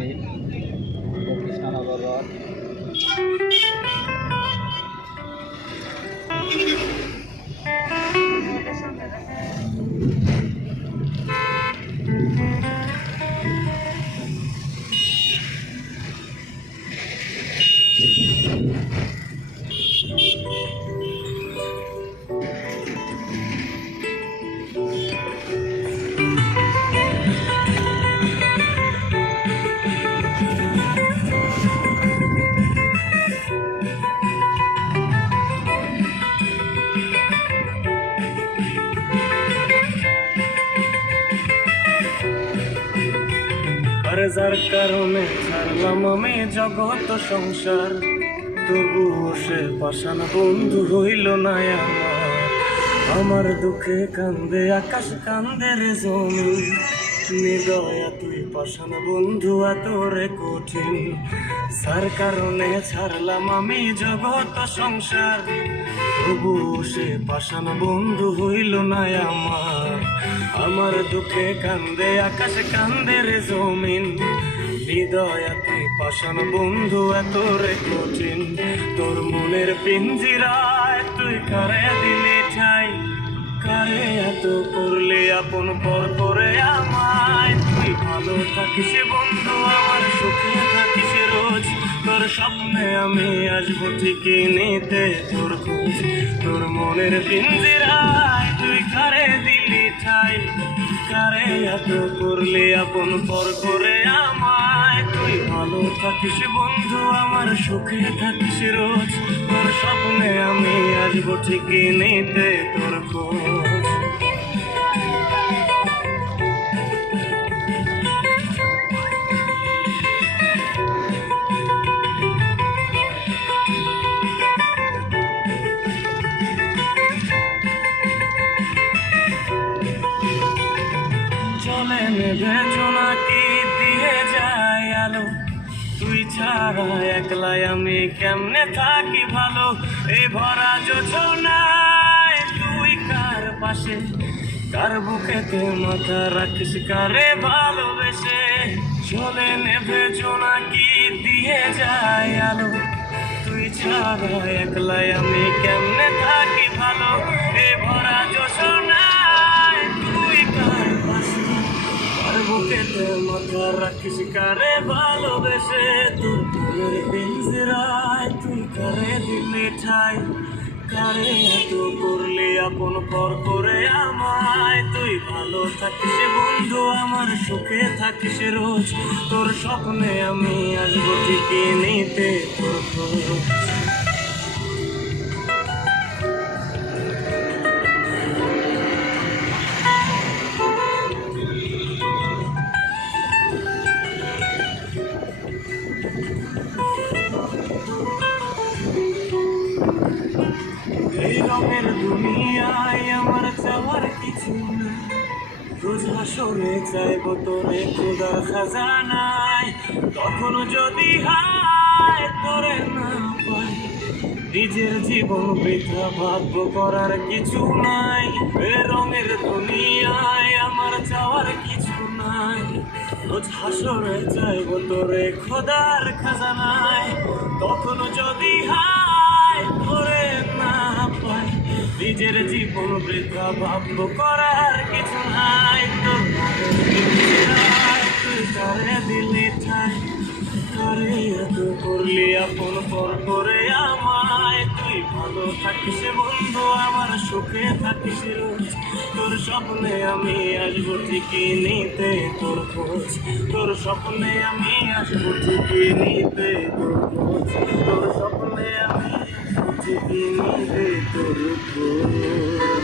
যাচ্ছি কৃষ্ণনগর রথ। যার কারণে ছাড়লাম আমি জগৎ সংসার, তবুও সে পাষাণ বন্ধু হইল না আমার দুঃখে কান্দে আকাশ কান্দে রে জমিন, নিদয়া তুই পাষাণ বন্ধু এত রে কঠিন। যার কারণে ছাড়লাম আমি জগৎ সংসার, তবুও সে পাষাণ বন্ধু হইল না আমার দুঃখে কান্দে আকাশ কান্দে রে জমিন, হৃদয়া তুই পাষাণ বন্ধু এত রে কঠিন। তোর মনের পিঞ্জিরায় তুই কারে দিলি ঠাই, কারে এত করলে আপন পর করে আমায়। তুই ভালো থাকিস বন্ধু আমার সুখে থাকিস রোজ, তোর স্বপ্নে আমি আসবো ঠিকই নিতে তোর খোঁজ। তোর মনের পিঞ্জিরায় তুই কারে দিলি ঠাই, কারে এত করলে আপন পর করে আমায়। তুই ভালো থাকিস বন্ধু আমার সুখে থাকিস রোজ, তোর স্বপ্নে আমি আসবো ঠিকই নিতে তোর খোঁজ। চলে নেবে জোনাকি দিয়ে যায় আলো, তুই ছাড়া একলাই আমি কেমনে থাকি ভালো। এই ভরা যোজনায় তুই কার পাশে, কার বুকেতে মাথা রাখিস কারে ভালোবেসে। চলে নেবে জোনাকি দিয়ে যায় আলো, তুই ছাড়া একলাই আমি কেমনে থাকি ভালো। এই ভরা যোজনায় তুই কার পাশে, কার বুকেতে মাথা রাখিস কারে ভালোবেসে। তোর মনের পিঞ্জিরায় তুই কারে দিলি ঠাই, কারে এত করলে আপন পর করে আমায়। তুই ভালো থাকিস বন্ধু আমার সুখে থাকিস রোজ, তোর স্বপ্নে আমি আসবো ঠিকই নিতে তোর খোঁজ। এই রঙের দুনিয়ায় আমার চাওয়ার কিছু না, রোজ হাসরে চাইব তোরে খোদার খাজানায়। কখনো যদি হায় তোরে না পাই, নিজের জীবন বৃথা ভাগ্য করার কিছু নাই। এ রঙের দুনিয়ায় আমার চাওয়ার কিছু নাই, রোজ হাসরে চাইব তোরে খোদার খাজানায়। কখনো যদি হায় তোরে না পাই, নিজের জীবন বৃথা ভাগ্য করার কিছু নাই। তোর তুই কারে দিলি ঠাই, কারে এত করলি আপন পর করে আমায়। তুই ভালো থাকিস বন্ধু আমার সুখে থাকিস রোজ, তোর স্বপ্নে আমি আসবো ঠিকই নিতে তোর খোঁজ। তোর স্বপ্নে আমি আসবো ঠিকই নিতে তোর খোঁজ, তোর স্বপ্নে আমি আসবো ঠিকই নিতে তোর খোঁজ।